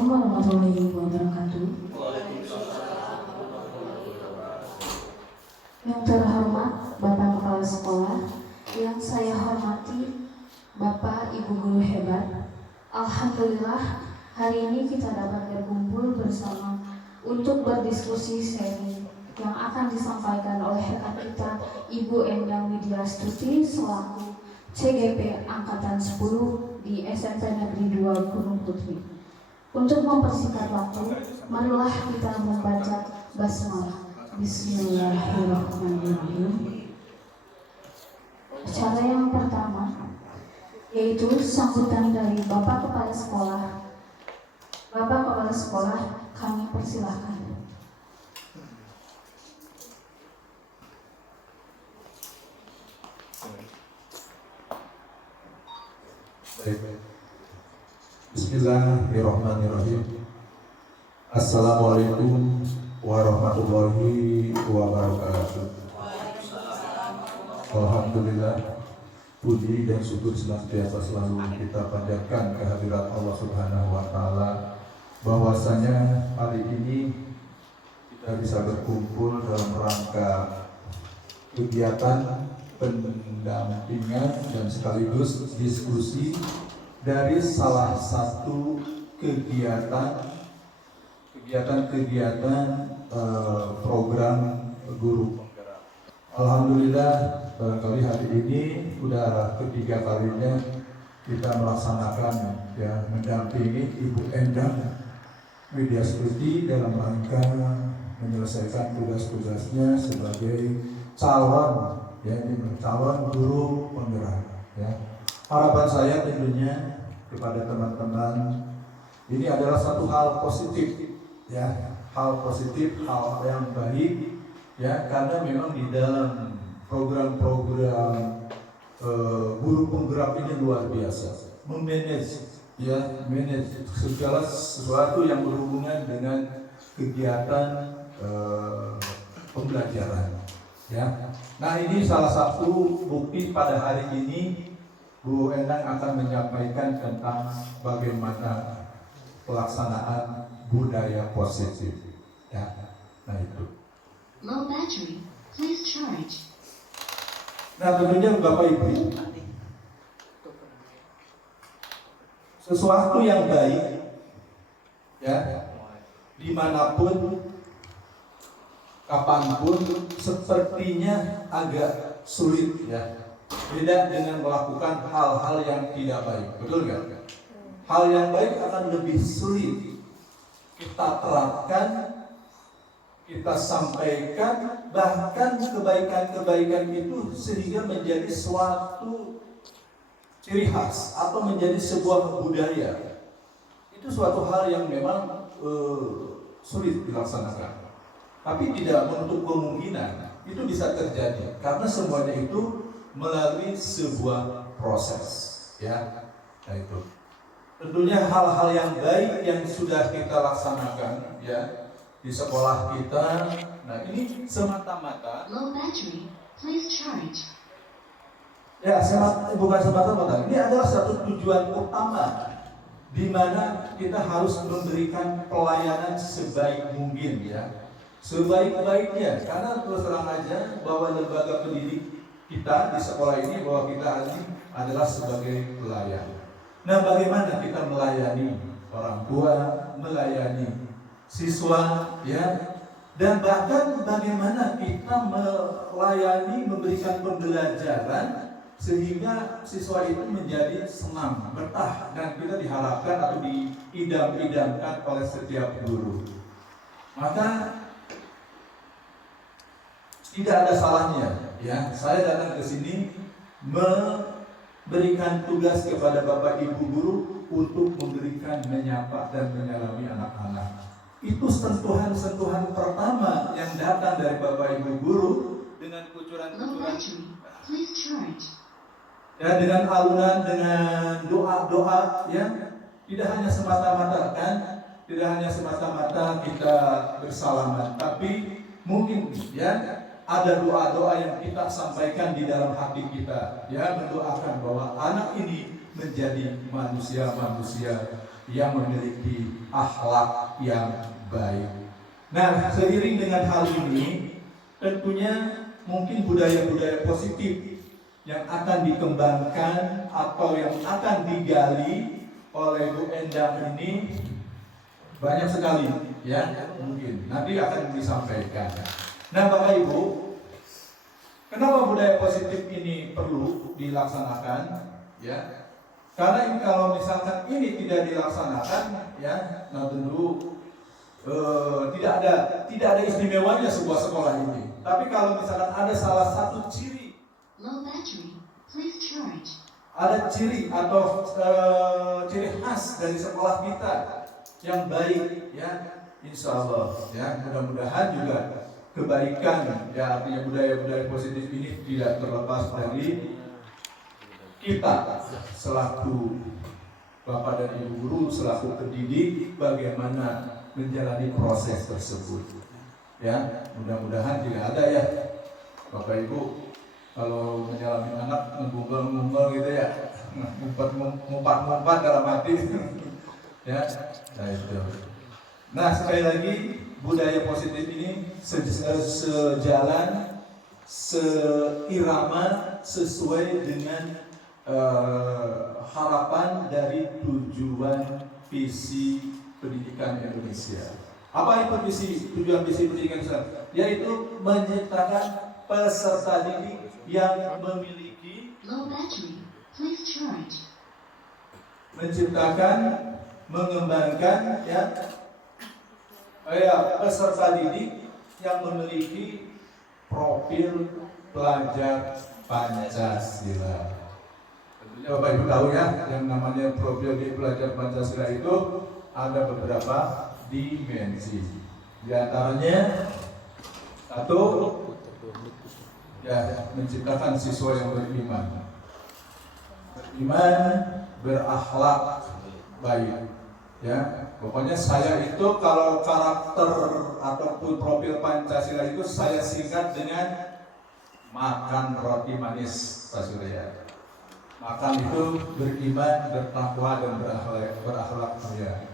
Assalamualaikum warahmatullahi wabarakatuh. Yang terhormat Bapak Kepala Sekolah, yang saya hormati Bapak Ibu Guru hebat. Alhamdulillah, hari ini kita dapat berkumpul bersama untuk berdiskusi seri yang akan disampaikan oleh rekan kita Ibu Endang Widyastuti selaku CGP Angkatan 10 di SMP Negeri 2 Gunung Putri. Untuk mempersingkat waktu, marilah kita membaca basmalah. Bismillahirrahmanirrahim. Cara yang pertama yaitu sambutan dari Bapak Kepala Sekolah. Bapak Kepala Sekolah, kami persilahkan. Bismillahirrahmanirrahim. Assalamualaikum warahmatullahi wabarakatuh. Alhamdulillah, puji dan syukur senantiasa selalu kita panjatkan kehadirat Allah Subhanahu wa Ta'ala, bahwasanya hari ini kita bisa berkumpul dalam rangka kegiatan pendampingan dan sekaligus diskusi dari salah satu kegiatan program guru penggerak. Alhamdulillah, barangkali hari ini sudah ketiga kalinya kita melaksanakan mendampingi Ibu Endang Widyastuti dalam rangka menyelesaikan tugas-tugasnya sebagai calon guru penggerak. Harapan saya tentunya kepada teman-teman, ini adalah satu hal positif, hal yang baik, karena memang di dalam program-program guru penggerak ini luar biasa, manage segala sesuatu yang berhubungan dengan kegiatan pembelajaran. Nah, ini salah satu bukti pada hari ini. Bu Endang akan menyampaikan tentang bagaimana pelaksanaan budaya positif. Nah itu. Low battery, please charge. Nah, tentunya Bapak Ibu, sesuatu yang baik, dimanapun, kapanpun, sepertinya agak sulit, beda dengan melakukan hal-hal yang tidak baik, betul nggak? Hal yang baik akan lebih sulit kita terapkan, kita sampaikan, bahkan kebaikan-kebaikan itu sehingga menjadi suatu ciri khas atau menjadi sebuah budaya. Itu suatu hal yang memang sulit dilaksanakan, tapi tidak menutup kemungkinan itu bisa terjadi karena semuanya itu melalui sebuah proses, Nah itu tentunya hal-hal yang baik yang sudah kita laksanakan, di sekolah kita. Nah ini semata-mata. Low battery, please charge. Bukan semata-mata. Ini adalah satu tujuan utama, di mana kita harus memberikan pelayanan sebaik mungkin, sebaik-baiknya. Karena terus terang aja bahwa lembaga pendidik kita di sekolah ini, bahwa kita adalah sebagai pelayan. Nah, bagaimana kita melayani orang tua, melayani siswa, dan bahkan bagaimana kita melayani, memberikan pembelajaran sehingga siswa itu menjadi senang, betah, dan kita diharapkan atau diidam-idamkan oleh setiap guru. Maka tidak ada salahnya, saya datang ke sini memberikan tugas kepada Bapak Ibu guru untuk memberikan menyapa dan menyalami anak-anak. Itu sentuhan-sentuhan pertama yang datang dari Bapak Ibu guru dengan kucuran-kucuran, dengan alunan, dengan doa-doa, tidak hanya semata-mata kita bersalaman, tapi mungkin ada doa-doa yang kita sampaikan di dalam hati kita, mendoakan bahwa anak ini menjadi manusia-manusia yang memiliki akhlak yang baik. Nah, seiring dengan hal ini, tentunya mungkin budaya-budaya positif yang akan dikembangkan atau yang akan digali oleh Bu Endang ini banyak sekali, ya mungkin nanti akan disampaikan. Nah, Bapak Ibu, kenapa budaya positif ini perlu dilaksanakan? Ya, karena ini kalau misalkan ini tidak dilaksanakan, ya, nah tentu tidak ada istimewanya sebuah sekolah ini. Tapi kalau misalkan ada salah satu ciri, Low battery. Please charge. ada ciri atau ciri khas dari sekolah kita yang baik, ya, insya Allah, ya, mudah-mudahan juga kebaikan, ya, artinya budaya-budaya positif ini tidak terlepas dari kita selaku Bapak dan Ibu guru, selaku pendidik, bagaimana menjalani proses tersebut. Ya, mudah-mudahan tidak ada, ya, Bapak Ibu, kalau menyalami anak ngumpul gitu, ya, ngumpat dalam hati. Ya, nah itu. Nah, sekali lagi budaya positif ini sejalan, seirama, sesuai dengan harapan dari tujuan visi pendidikan Indonesia. Apa itu tujuan visi pendidikan Indonesia? Yaitu menciptakan peserta didik yang memiliki, Low battery. Please charge. menciptakan, mengembangkan, ya, peserta didik yang memiliki profil pelajar Pancasila. Tentunya Bapak Ibu tahu, ya, yang namanya profil di pelajar Pancasila itu ada beberapa dimensi. Di antaranya satu, ya, menciptakan siswa yang beriman, berakhlak baik. Ya, pokoknya saya itu kalau karakter ataupun profil Pancasila itu saya singkat dengan makan roti manis, Pak Surya. Makan itu beriman, bertakwa, dan berakhlak mulia.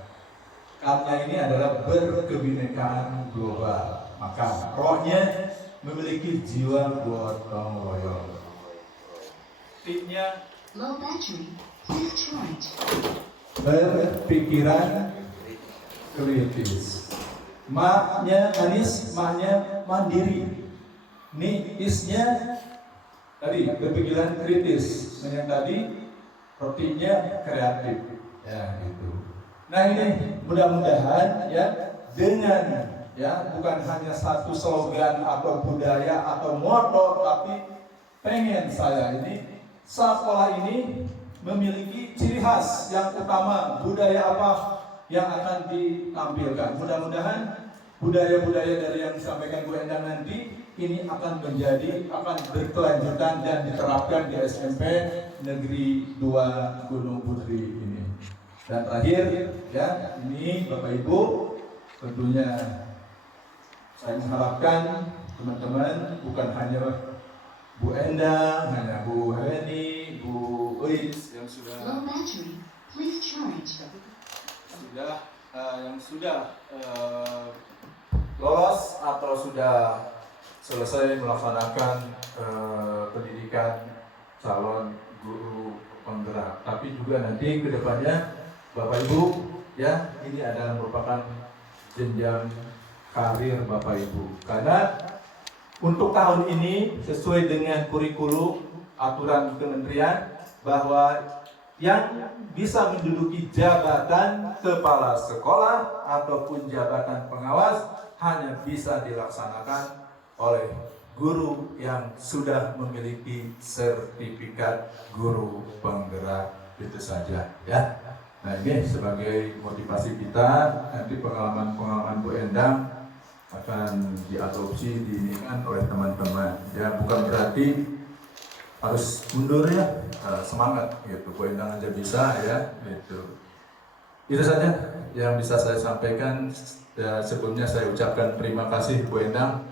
Karena ini adalah berkebinekaan global. Maka rohnya memiliki jiwa gotong royong. Tipnya Low battery. Please charge. berpikiran kritis. Maknya manis, maknya mandiri. Nih isnya tadi berpikiran kritis. Nah, yang tadi rotinya kreatif. Ya, gitu. Nah, ini mudah-mudahan, ya, dengan, ya, bukan hanya satu slogan atau budaya atau moto, tapi pengen saya ini sekolah ini memiliki ciri khas yang utama, budaya apa yang akan ditampilkan. Mudah-mudahan budaya-budaya dari yang disampaikan Bu Endang nanti ini akan berkelanjutan dan diterapkan di SMP Negeri 2 Gunung Putri ini. Dan terakhir, ya, ini Bapak Ibu, tentunya saya mengharapkan teman-teman bukan hanya Bu Endang, hanya Bu Heni, Bu Uis yang sudah Low battery. Please charge. lolos atau sudah selesai melaksanakan pendidikan calon guru penggerak. Tapi juga nanti ke depannya Bapak Ibu, ya, ini adalah merupakan jenjang karir Bapak Ibu. Karena untuk tahun ini sesuai dengan kurikulum aturan kementerian bahwa yang bisa menduduki jabatan kepala sekolah ataupun jabatan pengawas hanya bisa dilaksanakan oleh guru yang sudah memiliki sertifikat guru penggerak. Itu saja, ya. Nah, ini sebagai motivasi kita, nanti pengalaman-pengalaman Bu Endang akan diadopsi, diinikan oleh teman-teman. Ya, bukan berarti harus mundur, ya, semangat gitu. Bu Endang aja bisa, ya, gitu. Itu saja yang bisa saya sampaikan. Ya, sebelumnya saya ucapkan terima kasih Bu Endang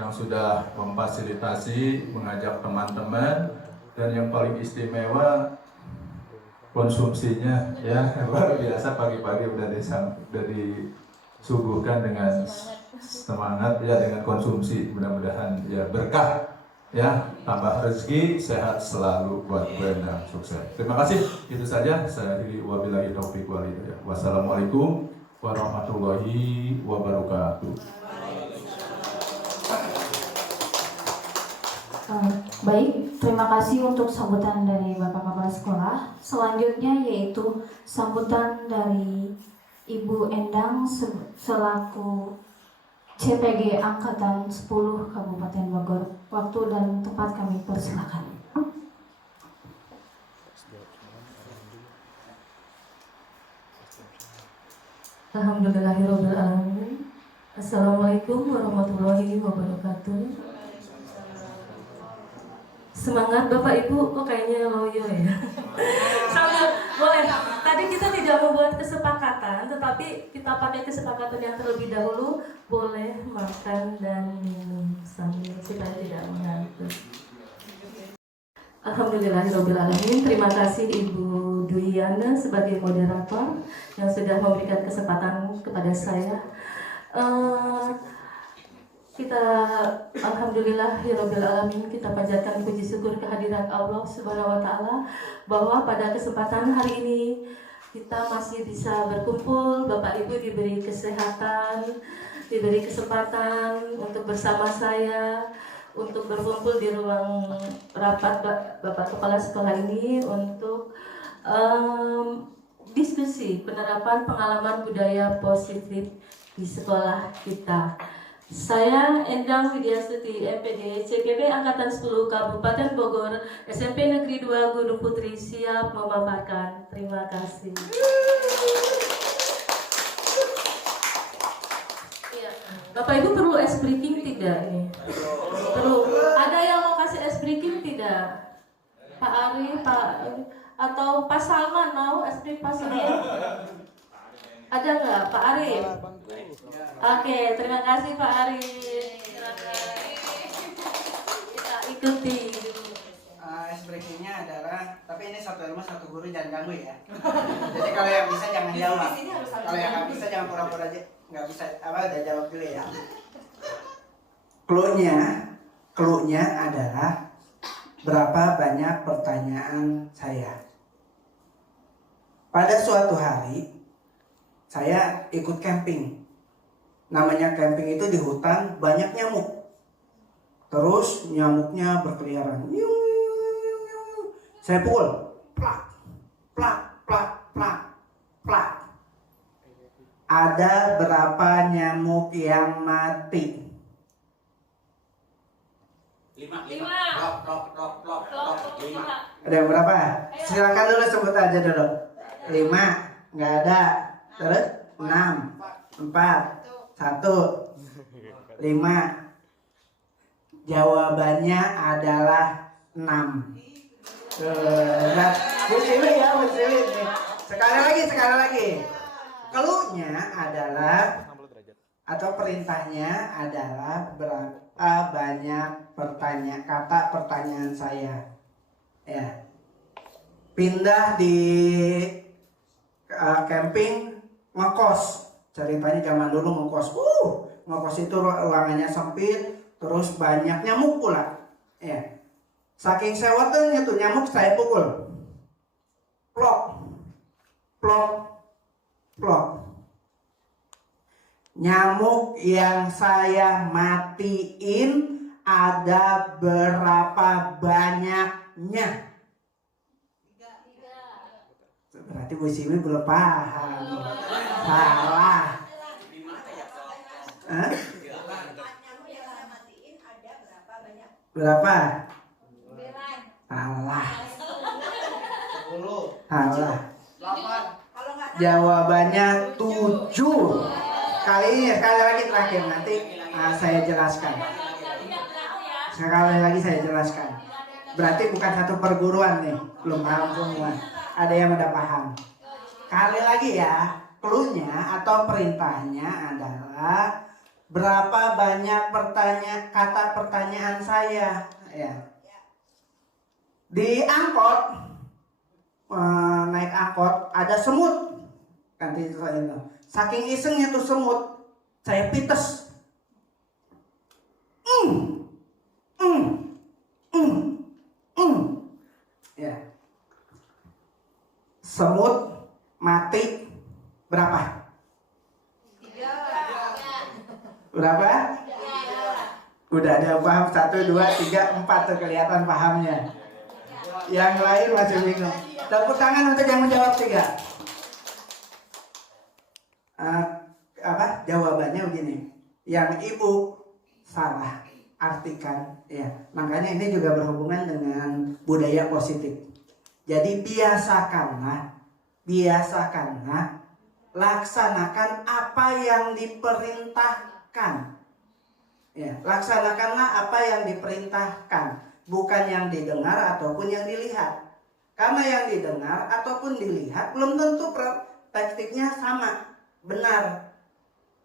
yang sudah memfasilitasi, mengajak teman-teman, dan yang paling istimewa konsumsinya ya luar biasa, pagi-pagi udah disuguhkan dengan semangat ya, dengan konsumsi. Mudah-mudahan ya berkah ya, tambah rezeki, sehat selalu buat Bu Endang, sukses. Terima kasih, itu saja. Saya akhiri, wabillahi taufiq wal hidayah. Wassalamualaikum warahmatullahi wabarakatuh. Baik, terima kasih untuk sambutan dari Bapak Kepala Sekolah. Selanjutnya yaitu sambutan dari Ibu Endang selaku CPG Angkatan 10 Kabupaten Bogor. Waktu dan tempat kami persilakan. Alhamdulillahirabbil alamin. Assalamualaikum warahmatullahi wabarakatuh. Semangat Bapak Ibu, kok kayaknya lawyer ya. Sambil boleh. Tadi kita tidak membuat kesepakatan, tetapi kita pakai kesepakatan yang terlebih dahulu, boleh makan dan minum sambil supaya tidak mengantuk. Alhamdulillahirabbil alamin. Terima kasih Ibu Dwi Yana sebagai moderator yang sudah memberikan kesempatan kepada saya. Kita alhamdulillahirabbil alamin, kita panjatkan puji syukur kehadirat Allah Subhanahu wa taala bahwa pada kesempatan hari ini kita masih bisa berkumpul, Bapak Ibu diberi kesehatan, diberi kesempatan untuk bersama saya untuk berkumpul di ruang rapat Bapak Kepala Sekolah ini untuk diskusi penerapan pengalaman budaya positif di sekolah kita. Saya Endang Widyastuti, MPD CPP Angkatan 10 Kabupaten Bogor, SMP Negeri 2 Gunung Putri, siap memaparkan. Terima kasih. Ya. Bapak Ibu perlu es briefing tidak ini? Perlu. Ada yang mau kasih es briefing tidak? Pak Ari, Pak atau Pak Salman mau es briefing Pak Salman? Ada nggak Pak Arif? Oke, terima kasih Pak Arif. Kita ikuti. Es briefingnya adalah, tapi ini satu rumah satu guru, jangan ganggu ya. Jadi kalau yang bisa jangan jawab. Kalau yang nggak bisa jangan pura-pura aja. Nggak bisa udah jawab dulu ya. Clue-nya adalah berapa banyak pertanyaan saya. Pada suatu hari saya ikut camping. Namanya camping itu di hutan, banyak nyamuk. Terus nyamuknya berkeliaran. Saya pukul. Plak, plak, plak, plak, plak. Ada berapa nyamuk yang mati? 5. Blok. 5. Ada berapa? Silakan dulu sebut aja dulu. 5, nggak ada. Terus 6, 4, 1, 5. Jawabannya adalah 6. Muslimin ya, muslimin. Sekali lagi. Clue-nya adalah atau perintahnya adalah berapa banyak pertanyaan saya. Ya. Pindah di camping, ngekos. Ceritanya zaman dulu ngekos. Ngekos itu ruangannya sempit, terus banyak nyamuk pula. Ya. Saking sewotnya tuh nyamuk saya pukul. Plok. Plok. Plok. Nyamuk yang saya matiin ada berapa banyaknya? 3. Berarti Bu Simi belum paham. Salah. Hah? Berapa? Salah. 10. Salah. 8. Jawabannya 7. Sekali lagi terakhir, nanti saya jelaskan. Sekali lagi saya jelaskan. Berarti bukan satu perguruan nih, belum paham semua. Ada yang udah paham. Kali lagi ya, clue-nya atau perintahnya adalah berapa banyak kata pertanyaan saya. Ya. Di angkot naik angkot ada semut. Kan itu saking isengnya tuh semut, saya pites. Ya. Semut mati berapa? Berapa? Udah ada yang paham 1, 2, 3, 4 tuh kelihatan pahamnya. Yang lain masih bingung. Tepuk tangan untuk yang menjawab 3. Jawabannya begini. Yang ibu salah artikan, ya. Makanya ini juga berhubungan dengan budaya positif. Jadi biasakanlah, laksanakan apa yang diperintahkan. Ya, laksanakanlah apa yang diperintahkan, bukan yang didengar ataupun yang dilihat. Karena yang didengar ataupun dilihat belum tentu praktiknya sama, benar.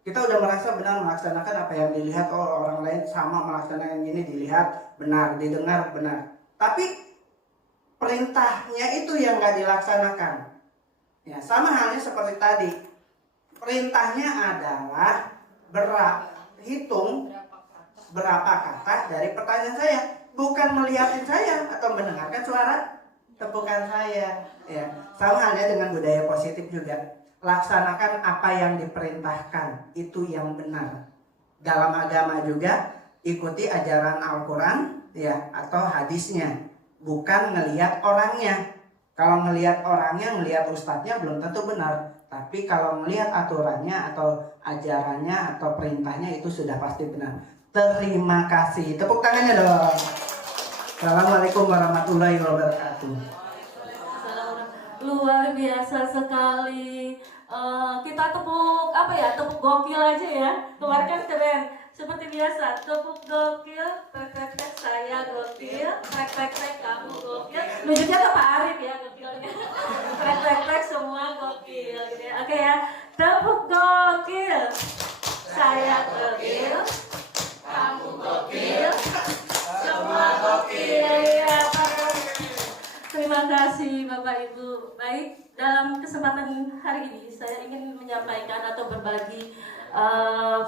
Kita udah merasa benar melaksanakan apa yang dilihat, orang lain sama melaksanakan ini, dilihat benar, didengar benar. Tapi perintahnya itu yang nggak dilaksanakan. Ya, sama halnya seperti tadi. Perintahnya adalah hitung berapa kata dari pertanyaan saya, bukan melihatin saya atau mendengarkan suara tepukan saya. Ya, sama halnya dengan budaya positif juga. Laksanakan apa yang diperintahkan, itu yang benar. Dalam agama juga ikuti ajaran Al-Quran, ya, atau hadisnya, bukan ngelihat orangnya. Kalau ngelihat orangnya, ngelihat ustadznya belum tentu benar. Tapi kalau ngelihat aturannya atau ajarannya atau perintahnya, itu sudah pasti benar. Terima kasih. Tepuk tangannya dong. Assalamualaikum warahmatullahi wabarakatuh. Luar biasa sekali. Kita tepuk tepuk gokil aja ya. Keluarkan keren. Seperti biasa, tepuk gokil, tek saya gokil, tek kamu gokil. Nunjuknya ke Pak Arif ya gokilnya. Tek semua gokil gitu ya. Oke ya. Tepuk gokil. Saya gokil. Kamu gokil. Semua gokil ya. Terima kasih Bapak Ibu. Baik, dalam kesempatan hari ini saya ingin menyampaikan atau berbagi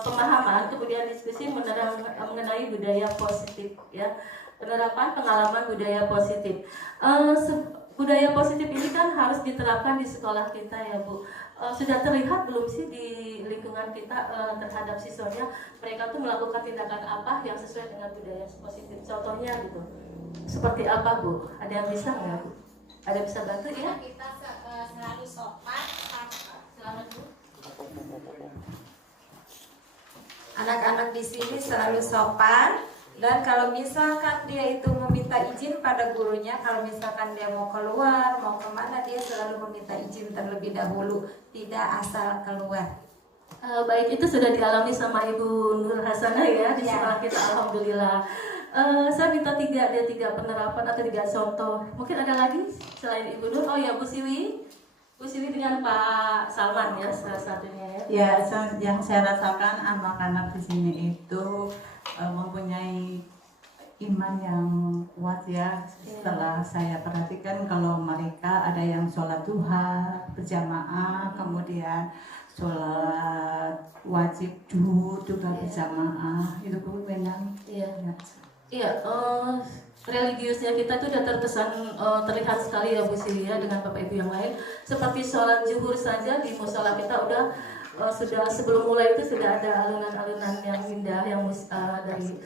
pemahaman, kemudian diskusi mengenai budaya positif, ya, penerapan pengalaman budaya positif. Budaya positif ini kan harus diterapkan di sekolah kita ya Bu. Sudah terlihat belum sih di lingkungan kita terhadap siswanya mereka tuh melakukan tindakan apa yang sesuai dengan budaya positif? Contohnya gitu. Seperti apa Bu? Ada yang bisa nggak Bu? Ada yang bisa bantu ya? Kita selalu sopan. Selamat Bu. Anak-anak di sini selalu sopan, dan kalau misalkan dia itu meminta izin pada gurunya, kalau misalkan dia mau keluar, mau kemana, dia selalu meminta izin terlebih dahulu, tidak asal keluar. Baik, itu sudah dialami sama Ibu Nur Hasanah ya di sekolah kita, alhamdulillah. Saya minta tiga penerapan atau 3 contoh. Mungkin ada lagi selain Ibu Nur? Oh ya, Bu Siwi dengan Pak Salman ya salah satunya ya. Ya, yang saya rasakan anak-anak di sini itu mempunyai iman yang kuat ya. Setelah saya perhatikan kalau mereka ada yang sholat duha berjamaah, kemudian sholat wajib duhur juga berjamaah, itu pun memang Iya, religiusnya kita itu sudah terlihat sekali ya Bu Sili ya dengan Bapak Ibu yang lain. Seperti sholat zuhur saja di musola kita sudah sebelum mulai itu sudah ada alunan-alunan yang indah yang dari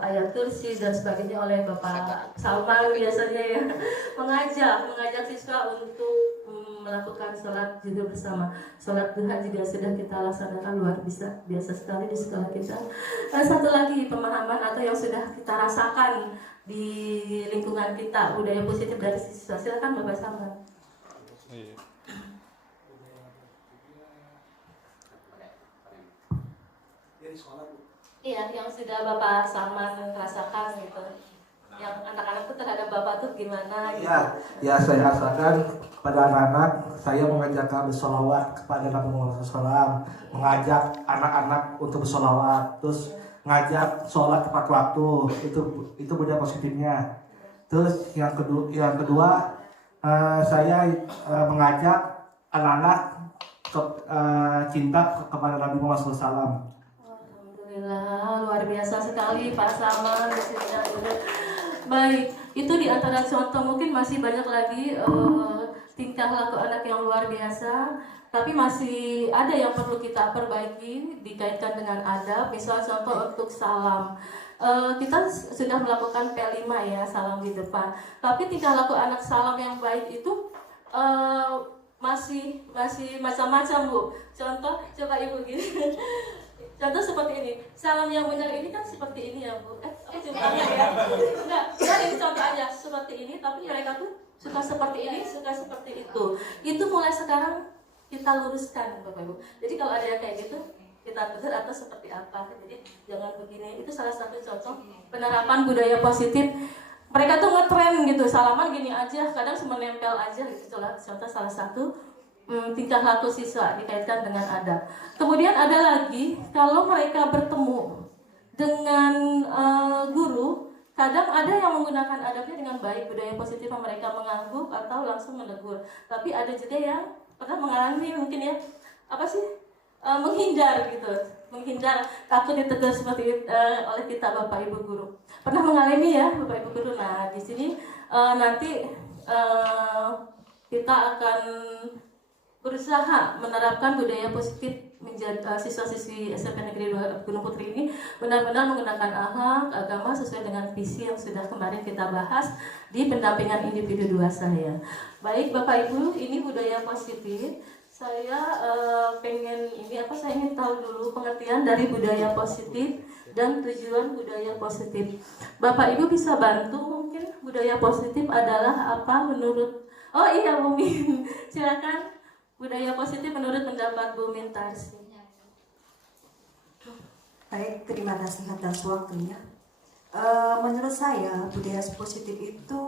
ayat kursi dan sebagainya oleh Bapak Salman biasanya ya mengajak siswa untuk melakukan sholat zuhur bersama. Sholat duha juga sudah kita laksanakan luar biasa sekali di sekolah kita. Satu lagi pemahaman atau yang sudah kita rasakan di lingkungan kita budaya positif dari siswa. Silakan Bapak Salman. Iya, yang sudah Bapak Salman rasakan gitu. Yang anak-anak itu terhadap Bapak tuh gimana gitu. Ya saya rasakan pada anak-anak, saya mengajarkan bersolawat kepada Nabi Muhammad SAW, mengajak anak-anak untuk bersolawat, terus ngajak sholat tepat waktu, itu budaya positifnya. Terus yang kedua saya mengajak anak-anak cinta kepada Nabi Muhammad SAW. Alhamdulillah, luar biasa sekali Pak Saman. Baik, itu di antara contoh, mungkin masih banyak lagi tingkah laku anak yang luar biasa, tapi masih ada yang perlu kita perbaiki dikaitkan dengan adab. Misal contoh untuk salam, kita sudah melakukan P5 ya, salam di depan, tapi tingkah laku anak salam yang baik itu masih macam-macam Bu. Contoh, coba Ibu gini. Contoh seperti ini, salam yang benar ini kan seperti ini ya Bu. Contohnya ya, enggak, ini contoh aja seperti ini, tapi mereka tuh suka seperti ini, suka seperti itu. Itu mulai sekarang kita luruskan Bapak Ibu. Jadi kalau ada yang kayak gitu, kita tegur atau seperti apa. Jadi jangan begini. Itu salah satu contoh penerapan budaya positif. Mereka tuh ngetren gitu, salaman gini aja, kadang cuma nempel aja gitu. Contoh salah satu tingkah laku siswa dikaitkan dengan adab. Kemudian ada lagi, kalau mereka bertemu dengan guru, kadang ada yang menggunakan adabnya dengan baik, budaya positif, mereka mengangguk atau langsung menegur. Tapi ada juga yang pernah mengalami mungkin ya, menghindar gitu, menghindar takut ditegur seperti oleh kita Bapak Ibu guru. Pernah mengalami ya Bapak Ibu guru. Nah di sini nanti kita akan berusaha menerapkan budaya positif menjadi siswa-siswi SMP Negeri 2 Gunung Putri ini benar-benar menggunakan akhlak agama sesuai dengan visi yang sudah kemarin kita bahas di pendampingan individu 2 saya. Baik Bapak Ibu, ini budaya positif. Saya pengen saya ingin tahu dulu pengertian dari budaya positif dan tujuan budaya positif. Bapak Ibu bisa bantu mungkin budaya positif adalah apa menurut Bu Min. Silakan. Budaya positif menurut pendapat Bu Min Tarsi. Baik, terima kasih atas waktunya. Menurut saya budaya positif itu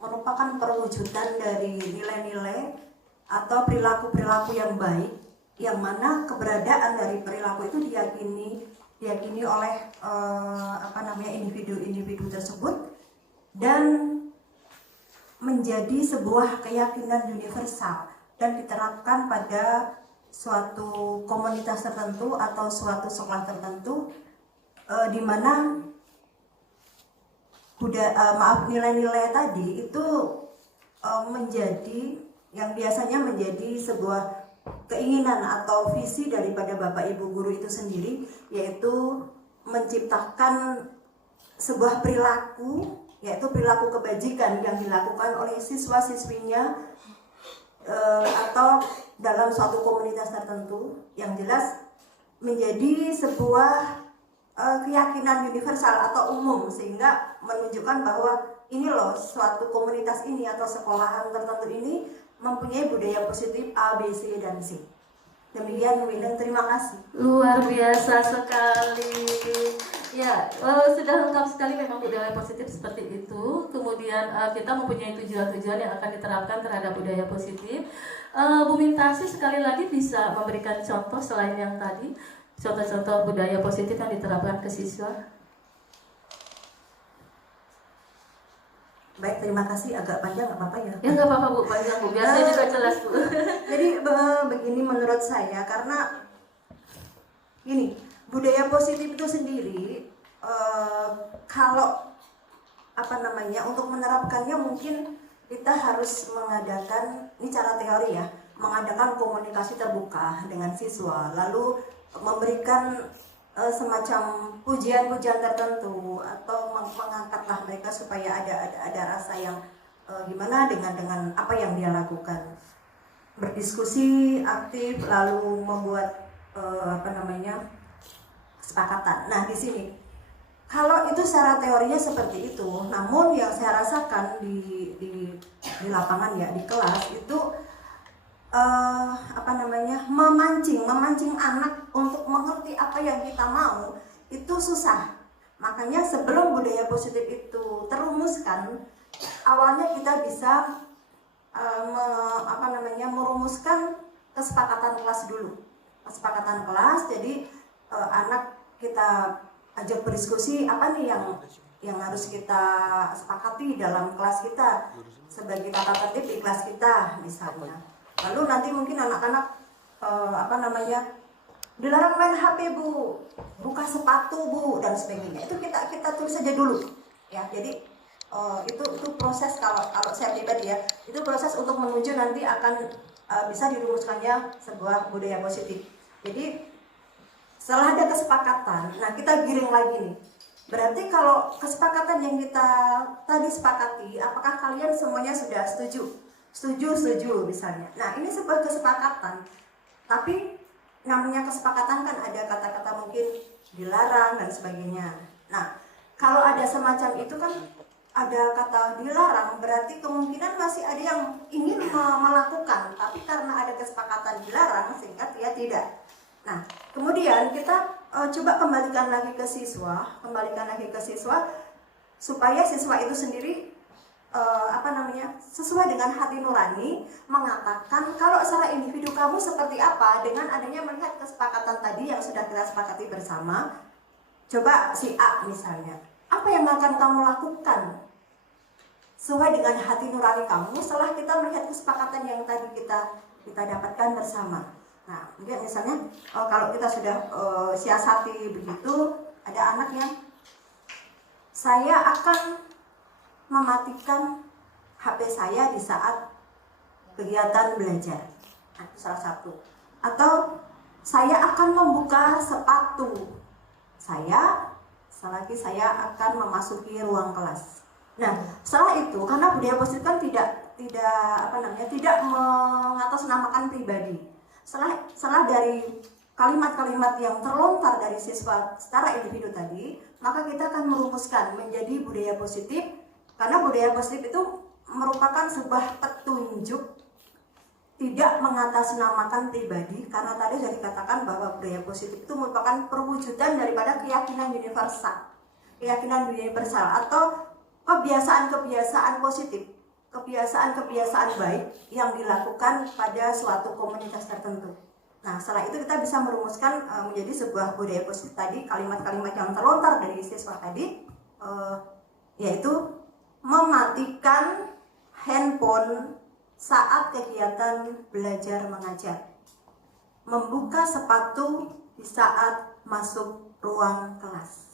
merupakan perwujudan dari nilai-nilai atau perilaku-perilaku yang baik, yang mana keberadaan dari perilaku itu diyakini oleh individu-individu tersebut dan menjadi sebuah keyakinan universal dan diterapkan pada suatu komunitas tertentu atau suatu sekolah tertentu, di mana nilai-nilai tadi itu biasanya menjadi sebuah keinginan atau visi daripada Bapak Ibu guru itu sendiri, yaitu menciptakan sebuah perilaku, yaitu perilaku kebajikan yang dilakukan oleh siswa-siswinya atau dalam suatu komunitas tertentu, yang jelas menjadi sebuah keyakinan universal atau umum, sehingga menunjukkan bahwa ini loh, suatu komunitas ini atau sekolahan tertentu ini mempunyai budaya positif A, B, C, dan C. Demikian Winda, terima kasih. Luar biasa sekali. Ya, sudah lengkap sekali memang budaya positif seperti itu. Kemudian kita mempunyai tujuan-tujuan yang akan diterapkan terhadap budaya positif. Bu Min Tarsi sekali lagi bisa memberikan contoh selain yang tadi, contoh-contoh budaya positif yang diterapkan ke siswa. Baik, terima kasih. Agak panjang, nggak apa-apa ya? Ya nggak apa-apa Bu, panjang Bu. Biar saya juga jelas Bu. Jadi begini menurut saya, karena gini, budaya positif itu sendiri kalau untuk menerapkannya mungkin kita harus mengadakan, ini cara teori ya, mengadakan komunikasi terbuka dengan siswa, lalu memberikan semacam pujian-pujian tertentu atau mengangkatlah mereka supaya ada rasa yang gimana dengan apa yang dia lakukan, berdiskusi aktif, lalu membuat kesepakatan. Nah di sini kalau itu secara teorinya seperti itu, namun yang saya rasakan di lapangan ya, di kelas itu memancing anak untuk mengerti apa yang kita mau itu susah. Makanya sebelum budaya positif itu terumuskan, awalnya kita bisa merumuskan kesepakatan kelas dulu. Kesepakatan kelas, jadi anak kita ajak berdiskusi apa nih yang harus kita sepakati dalam kelas kita sebagai tata tertib di kelas kita misalnya. Lalu nanti mungkin anak-anak dilarang main HP Bu, buka sepatu Bu, dan sebagainya. Itu kita tulis saja dulu ya. Jadi itu proses kalau saya pribadi ya, itu proses untuk menuju nanti akan bisa dirumuskannya sebuah budaya positif. Jadi setelah ada kesepakatan, nah kita giring lagi nih. Berarti kalau kesepakatan yang kita tadi sepakati, apakah kalian semuanya sudah setuju? Setuju misalnya. Nah ini sebuah kesepakatan, tapi namanya kesepakatan kan ada kata-kata mungkin dilarang dan sebagainya. Nah kalau ada semacam itu kan ada kata dilarang, berarti kemungkinan masih ada yang ingin melakukan, tapi karena ada kesepakatan dilarang sehingga dia tidak. Nah, kemudian kita coba kembalikan lagi ke siswa supaya siswa itu sendiri sesuai dengan hati nurani mengatakan kalau secara individu kamu seperti apa dengan adanya melihat kesepakatan tadi yang sudah kita sepakati bersama. Coba si A misalnya, apa yang akan kamu lakukan sesuai dengan hati nurani kamu setelah kita melihat kesepakatan yang tadi kita dapatkan bersama. Nah, mungkin misalnya kalau kita sudah siasati begitu, ada anak yang saya akan mematikan HP saya di saat kegiatan belajar. Nah, itu salah satu. Atau saya akan membuka sepatu saya selagi saya akan memasuki ruang kelas. Nah, setelah itu karena budaya positif kan tidak mengatasnamakan pribadi. Setelah dari kalimat-kalimat yang terlontar dari siswa secara individu tadi, maka kita akan merumuskan menjadi budaya positif, karena budaya positif itu merupakan sebuah petunjuk tidak mengatasnamakan pribadi, karena tadi sudah dikatakan bahwa budaya positif itu merupakan perwujudan daripada keyakinan universal atau kebiasaan-kebiasaan positif, kebiasaan-kebiasaan baik yang dilakukan pada suatu komunitas tertentu. Nah, setelah itu kita bisa merumuskan menjadi sebuah budaya positif tadi, kalimat-kalimat yang terlontar dari siswa tadi, yaitu mematikan handphone saat kegiatan belajar mengajar, membuka sepatu di saat masuk ruang kelas.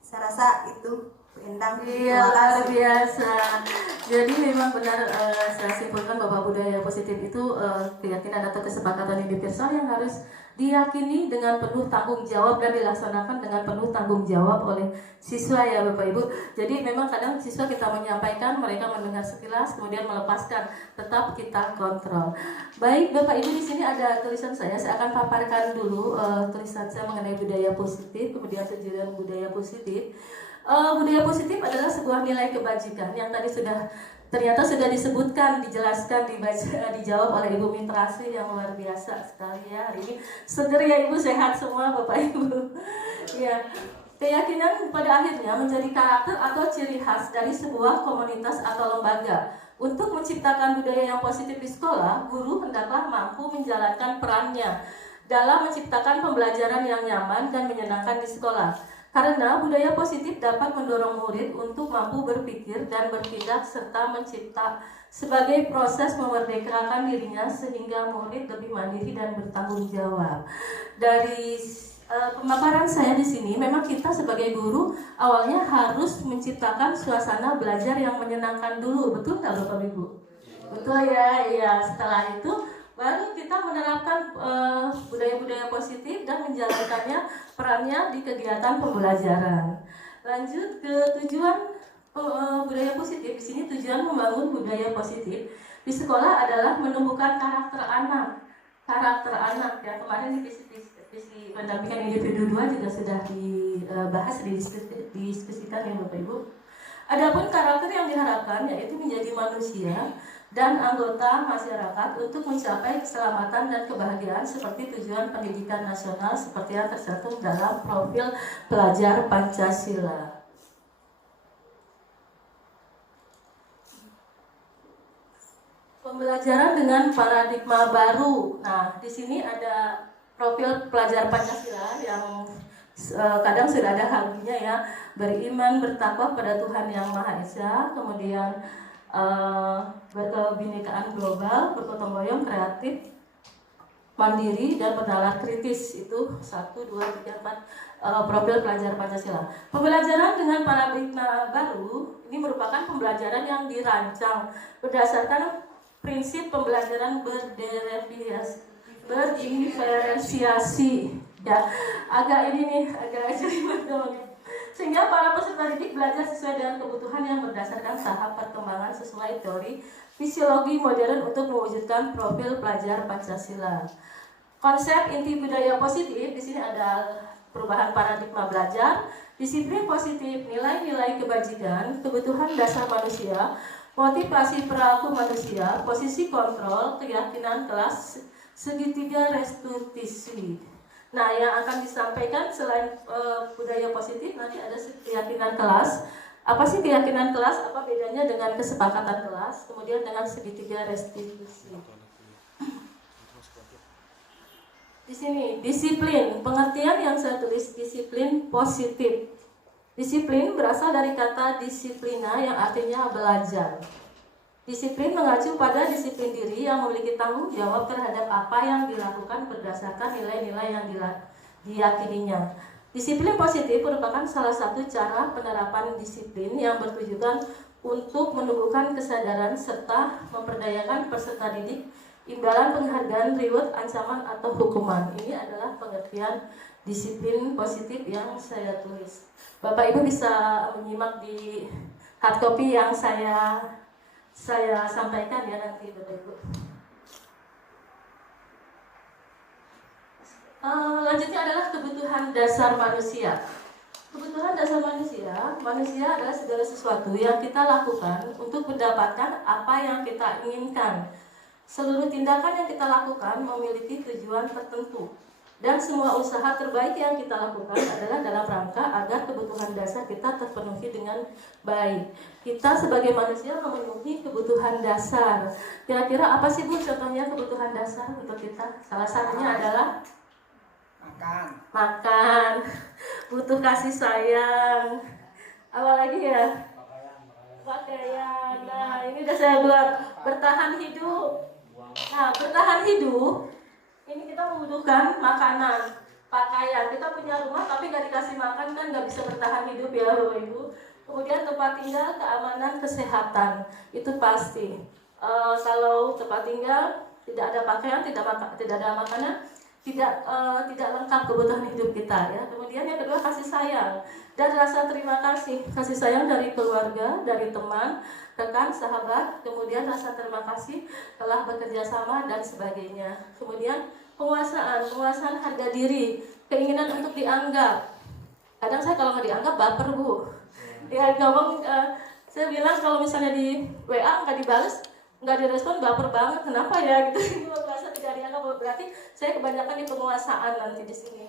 Saya rasa itu Endang. Iya, luar biasa. Jadi memang benar saya simpulkan bahwa budaya positif itu keyakinan atau kesepakatan universal yang harus diyakini dengan penuh tanggung jawab dan dilaksanakan dengan penuh tanggung jawab oleh siswa ya Bapak Ibu. Jadi memang kadang siswa kita menyampaikan, mereka mendengar sekilas kemudian melepaskan, tetap kita kontrol. Baik Bapak Ibu, di sini ada tulisan saya akan paparkan dulu tulisan saya mengenai budaya positif, kemudian tujuan budaya positif. Budaya positif adalah sebuah nilai kebajikan yang tadi ternyata sudah disebutkan, dijelaskan, dijawab oleh Ibu Mintrasri yang luar biasa sekali ya hari ini. Seger ya Ibu, sehat semua Bapak Ibu. Ya, keyakinan pada akhirnya menjadi karakter atau ciri khas dari sebuah komunitas atau lembaga. Untuk menciptakan budaya yang positif di sekolah, guru hendaklah mampu menjalankan perannya dalam menciptakan pembelajaran yang nyaman dan menyenangkan di sekolah. Karena budaya positif dapat mendorong murid untuk mampu berpikir dan bertindak serta mencipta sebagai proses memerdekakan dirinya sehingga murid lebih mandiri dan bertanggung jawab. Dari pemaparan saya di sini, memang kita sebagai guru awalnya harus menciptakan suasana belajar yang menyenangkan dulu, betul nggak Bapak Ibu? Betul ya, iya. Setelah itu baru kita menerapkan budaya-budaya positif dan menjalankannya perannya di kegiatan pembelajaran. Lanjut ke tujuan budaya positif. Di sini tujuan membangun budaya positif di sekolah adalah menumbuhkan karakter anak. Karakter anak ya, kemarin di visi pendampingan individu 2 juga sudah dibahas, didiskusikan ya Bapak Ibu. Adapun karakter yang diharapkan yaitu menjadi manusia dan anggota masyarakat untuk mencapai keselamatan dan kebahagiaan seperti tujuan pendidikan nasional seperti yang tercantum dalam profil pelajar Pancasila. Pembelajaran dengan paradigma baru. Nah, di sini ada profil pelajar Pancasila yang kadang sudah ada lagunya ya, beriman bertakwa pada Tuhan yang Maha Esa, kemudian berkebinekaan global, bergotong royong, kreatif, mandiri, dan bernalar kritis. Itu 1, 2, 3, 4 profil pelajar Pancasila. Pembelajaran dengan paradigma baru ini merupakan pembelajaran yang dirancang berdasarkan prinsip pembelajaran berdiferensiasi. Ya, agak ini nih, agak jelimet dong. Sehingga para peserta didik belajar sesuai dengan kebutuhan yang berdasarkan tahap perkembangan sesuai teori fisiologi modern untuk mewujudkan profil pelajar Pancasila. Konsep inti budaya positif di sini ada perubahan paradigma belajar, disiplin positif, nilai-nilai kebajikan, kebutuhan dasar manusia, motivasi perilaku manusia, posisi kontrol, keyakinan kelas, segitiga restitusi. Nah, yang akan disampaikan selain budaya positif nanti ada keyakinan kelas. Apa sih keyakinan kelas? Apa bedanya dengan kesepakatan kelas? Kemudian dengan segitiga restitusi. Di sini disiplin, pengertian yang saya tulis disiplin positif. Disiplin berasal dari kata disiplina yang artinya belajar. Disiplin mengacu pada disiplin diri yang memiliki tanggung jawab terhadap apa yang dilakukan berdasarkan nilai-nilai yang diyakininya. Disiplin positif merupakan salah satu cara penerapan disiplin yang bertujuan untuk menumbuhkan kesadaran serta memperdayakan peserta didik, imbalan penghargaan, reward, ancaman, atau hukuman. Ini adalah pengertian disiplin positif yang saya tulis. Bapak Ibu bisa menyimak di hard copy yang saya sampaikan ya nanti Bapak Ibu. Lanjutnya adalah kebutuhan dasar manusia. Kebutuhan dasar manusia adalah segala sesuatu yang kita lakukan untuk mendapatkan apa yang kita inginkan. Seluruh tindakan yang kita lakukan memiliki tujuan tertentu. Dan semua usaha terbaik yang kita lakukan adalah dalam rangka agar kebutuhan dasar kita terpenuhi dengan baik. Kita sebagai manusia memenuhi kebutuhan dasar. Kira-kira apa sih Bu contohnya kebutuhan dasar untuk kita? Salah satunya adalah makan, butuh kasih sayang. Apa lagi ya? Pakaian. Nah, ini udah saya buat bertahan hidup. Nah, bertahan hidup ini kita membutuhkan makanan, pakaian. Kita punya rumah tapi nggak dikasih makan kan nggak bisa bertahan hidup ya Bapak Ibu. Kemudian tempat tinggal, keamanan, kesehatan itu pasti. Kalau tempat tinggal tidak ada pakaian, tidak ada makanan, tidak lengkap kebutuhan hidup kita ya. Kemudian yang kedua kasih sayang dan rasa terima kasih sayang dari keluarga, dari teman, rekan, sahabat. Kemudian rasa terima kasih telah bekerja sama dan sebagainya. Kemudian penguasaan harga diri, keinginan untuk dianggap. Kadang saya kalau nggak dianggap baper Bu. Ya ngomong, saya bilang kalau misalnya di WA nggak dibales, nggak direspon, baper banget. Kenapa ya gitu? Merasa tidak dianggap, berarti saya kebanyakan di penguasaan nanti di sini.